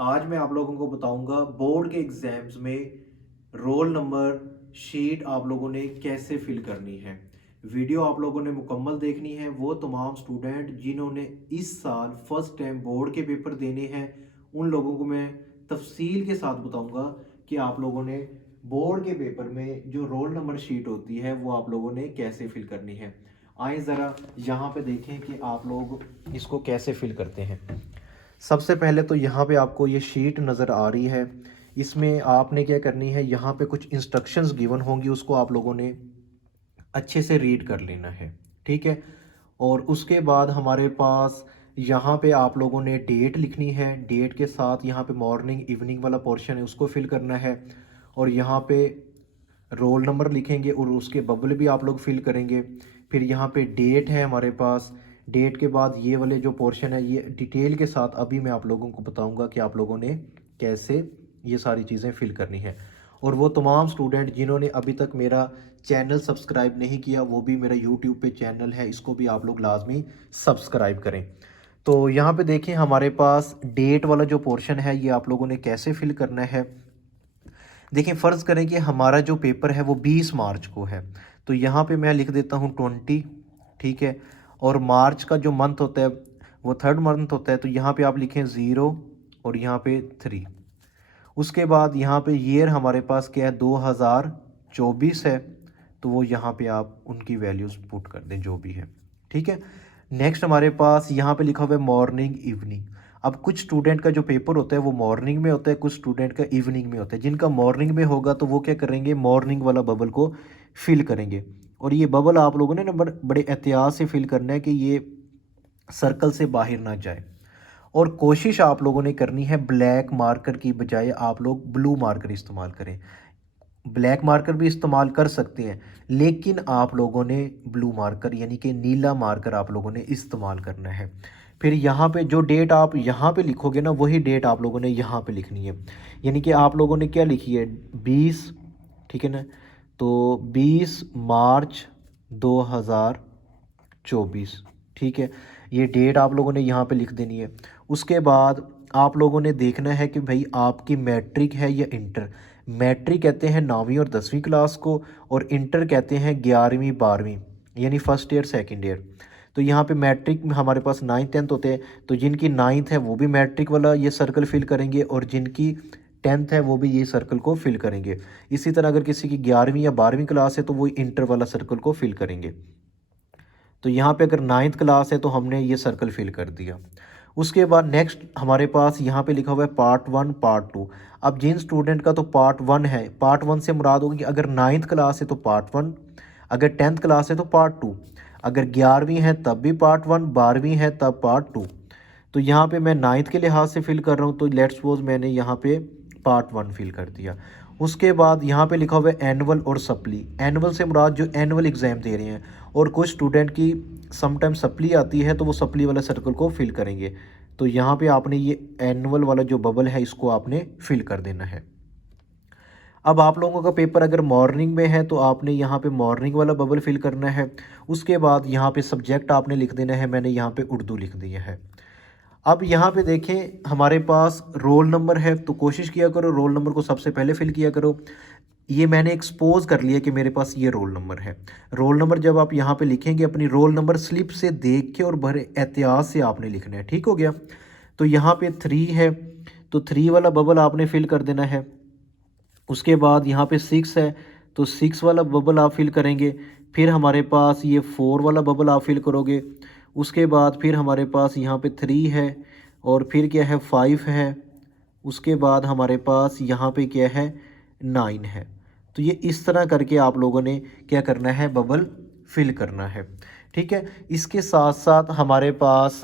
आज मैं आप लोगों को बताऊंगा बोर्ड के एग्जाम्स में रोल नंबर शीट आप लोगों ने कैसे फिल करनी है। वीडियो आप लोगों ने मुकम्मल देखनी है। वो तमाम स्टूडेंट जिन्होंने इस साल फर्स्ट टाइम बोर्ड के पेपर देने हैं उन लोगों को मैं तफसील के साथ बताऊंगा कि आप लोगों ने बोर्ड के पेपर में जो रोल नंबर शीट होती है वो आप लोगों ने कैसे फिल करनी है। आए ज़रा यहाँ पे देखें कि आप लोग इसको कैसे फिल करते हैं। सबसे पहले तो यहाँ पे आपको ये शीट नज़र आ रही है। इसमें आपने क्या करनी है, यहाँ पे कुछ इंस्ट्रक्शंस गिवन होंगी, उसको आप लोगों ने अच्छे से रीड कर लेना है। ठीक है। और उसके बाद हमारे पास यहाँ पे आप लोगों ने डेट लिखनी है। डेट के साथ यहाँ पे मॉर्निंग इवनिंग वाला पोर्शन है उसको फिल करना है। और यहाँ पे रोल नंबर लिखेंगे और उसके बबल भी आप लोग फिल करेंगे। फिर यहाँ पे डेट है हमारे पास। डेट के बाद ये वाले जो पोर्शन है ये डिटेल के साथ अभी मैं आप लोगों को बताऊंगा कि आप लोगों ने कैसे ये सारी चीज़ें फिल करनी है। और वो तमाम स्टूडेंट जिन्होंने अभी तक मेरा चैनल सब्सक्राइब नहीं किया वो भी मेरा यूट्यूब पे चैनल है, इसको भी आप लोग लाजमी सब्सक्राइब करें। तो यहाँ पे देखें हमारे पास डेट वाला जो पोर्शन है ये आप लोगों ने कैसे फिल करना है। देखिए फ़र्ज़ करें कि हमारा जो पेपर है वो 20 मार्च को है, तो यहाँ पे मैं लिख देता हूँ 20। ठीक है। और मार्च का जो मंथ होता है वो थर्ड मंथ होता है, तो यहाँ पे आप लिखें 0 और यहाँ पे 3। उसके बाद यहाँ पे ईयर हमारे पास क्या है 2024 है, तो वो यहाँ पे आप उनकी वैल्यूज़ पुट कर दें जो भी है। ठीक है। नेक्स्ट हमारे पास यहाँ पे लिखा हुआ है मॉर्निंग इवनिंग। अब कुछ स्टूडेंट का जो पेपर होता है वो मॉर्निंग में होता है, कुछ स्टूडेंट का इवनिंग में होता है। जिनका मॉर्निंग में होगा तो वो क्या करेंगे, मॉर्निंग वाला बबल को फिल करेंगे। और ये बबल आप लोगों ने ना बड़े एहतियात से फिल करना है कि ये सर्कल से बाहर ना जाए। और कोशिश आप लोगों ने करनी है ब्लैक मार्कर की बजाय आप लोग ब्लू मार्कर इस्तेमाल करें। ब्लैक मार्कर भी इस्तेमाल कर सकते हैं लेकिन आप लोगों ने ब्लू मार्कर यानी कि नीला मार्कर आप लोगों ने इस्तेमाल करना है। फिर यहाँ पे जो डेट आप यहाँ पे लिखोगे ना वही डेट आप लोगों ने यहाँ पे लिखनी है। यानी कि आप लोगों ने क्या लिखी है 20। ठीक है ना। तो 20 मार्च 2024। ठीक है। ये डेट आप लोगों ने यहाँ पे लिख देनी है। उसके बाद आप लोगों ने देखना है कि भाई आपकी मैट्रिक है या इंटर। मैट्रिक कहते हैं 9वीं और 10वीं क्लास को, और इंटर कहते हैं 11वीं 12वीं यानी फर्स्ट ईयर सेकंड ईयर। तो यहाँ पे मैट्रिक में हमारे पास 9th 10th होते हैं, तो जिनकी 9th है वो भी मैट्रिक वाला ये सर्कल फिल करेंगे और जिनकी 10th है वो भी ये सर्कल को फिल करेंगे। इसी तरह अगर किसी की 11वीं या 12वीं क्लास है तो वो इंटर वाला सर्कल को फिल करेंगे। तो यहाँ पे अगर 9th क्लास है तो हमने ये सर्कल फिल कर दिया। उसके बाद नेक्स्ट हमारे पास यहाँ पे लिखा हुआ है पार्ट 1 पार्ट 2। अब जिन स्टूडेंट का तो पार्ट 1 है, पार्ट 1 से मुराद होगी कि अगर 9th क्लास है तो पार्ट 1, अगर 10th क्लास है तो पार्ट 2, अगर 11वीं है तब भी पार्ट 1, 12वीं है तब पार्ट 2। तो यहाँ पे मैं 9th के लिहाज से फिल कर रहा हूँ, तो लेट्स सपोज मैंने यहाँ पे पार्ट 1 फिल कर दिया। उसके बाद यहाँ पे लिखा हुआ है एनुअल और सप्ली। एनुअल से मुराद जो एनुअल एग्ज़ाम दे रहे हैं, और कुछ स्टूडेंट की समटाइम सप्ली आती है तो वो सप्ली वाला सर्कल को फिल करेंगे। तो यहाँ पे आपने ये एनुअल वाला जो बबल है इसको आपने फिल कर देना है। अब आप लोगों का पेपर अगर मॉर्निंग में है तो आपने यहाँ पे मॉर्निंग वाला बबल फिल करना है। उसके बाद यहाँ पे सब्जेक्ट आपने लिख देना है, मैंने यहाँ पे उर्दू लिख दिया है। अब यहाँ पे देखें हमारे पास रोल नंबर है, तो कोशिश किया करो रोल नंबर को सबसे पहले फिल किया करो। ये मैंने एक्सपोज कर लिया कि मेरे पास ये रोल नंबर है। रोल नंबर जब आप यहाँ पे लिखेंगे अपनी रोल नंबर स्लिप से देख के और बड़े एहतियात से आपने लिखना है। ठीक हो गया। तो यहाँ पे 3 है तो 3 वाला बबल आपने फिल कर देना है। उसके बाद यहाँ पे 6 है तो 6 वाला बबल आप फिल करेंगे। फिर हमारे पास ये 4 वाला बबल आप फिल करोगे। उसके बाद फिर हमारे पास यहाँ पे 3 है और फिर क्या है 5 है। उसके बाद हमारे पास यहाँ पे क्या है 9 है। तो ये इस तरह करके आप लोगों ने क्या करना है, बबल फिल करना है। ठीक है। इसके साथ साथ हमारे पास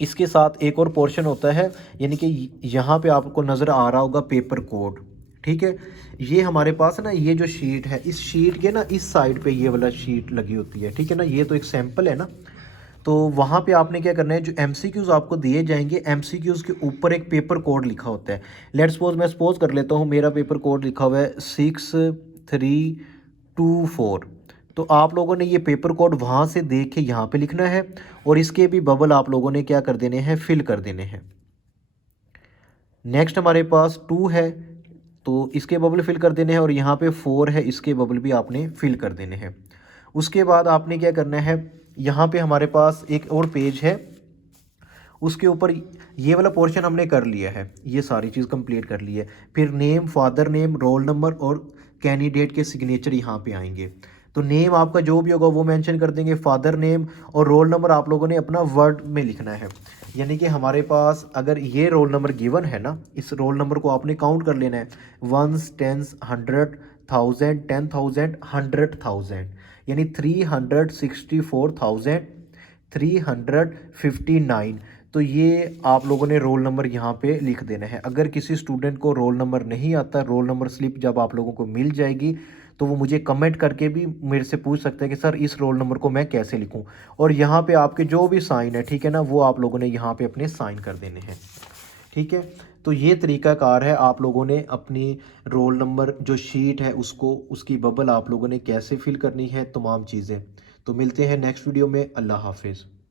इसके साथ एक और पोर्शन होता है, यानी कि यहाँ पे आपको नज़र आ रहा होगा पेपर कोड। ठीक है। ये हमारे पास ना ये जो शीट है, इस शीट के ना इस साइड पे ये वाला शीट लगी होती है। ठीक है ना। ये तो एक सैंपल है ना, तो वहाँ पे आपने क्या करना है, जो एमसीक्यूज़ आपको दिए जाएंगे एमसीक्यूज़ के ऊपर एक पेपर कोड लिखा होता है। लेट्स सपोज मैं सपोज कर लेता हूँ मेरा पेपर कोड लिखा हुआ है 6324। तो आप लोगों ने ये पेपर कोड वहाँ से देख के यहाँ पे लिखना है और इसके भी बबल आप लोगों ने क्या कर देने हैं, फिल कर देने हैं। नेक्स्ट हमारे पास 2 है, तो इसके बबल फिल कर देने हैं, और यहाँ पे 4 है, इसके बबल भी आपने फिल कर देने हैं। उसके बाद आपने क्या करना है, यहाँ पे हमारे पास एक और पेज है, उसके ऊपर ये वाला पोर्शन हमने कर लिया है, ये सारी चीज़ कंप्लीट कर ली है। फिर name, father name, roll number और कैंडिडेट के सिग्नेचर यहाँ पे आएंगे। तो नेम आपका जो भी होगा वो मेंशन कर देंगे, फादर नेम और रोल नंबर आप लोगों ने अपना वर्ड में लिखना है। यानी कि हमारे पास अगर ये रोल नंबर गिवन है ना, इस रोल नंबर को आपने काउंट कर लेना है, 1s 10s 100 1000 10,000 100,000, यानी 364,359। तो ये आप लोगों ने रोल नंबर यहाँ पे लिख देना है। अगर किसी स्टूडेंट को रोल नंबर नहीं आता, रोल नंबर स्लिप जब आप लोगों को मिल जाएगी तो वो मुझे कमेंट करके भी मेरे से पूछ सकते हैं कि सर इस रोल नंबर को मैं कैसे लिखूं। और यहाँ पे आपके जो भी साइन है, ठीक है ना, वो आप लोगों ने यहाँ पे अपने साइन कर देने हैं। ठीक है, तो ये तरीकाकार है, आप लोगों ने अपनी रोल नंबर जो शीट है उसको, उसकी बबल आप लोगों ने कैसे फिल करनी है, तमाम चीज़ें। तो मिलते हैं नेक्स्ट वीडियो में। अल्लाह हाफिज़।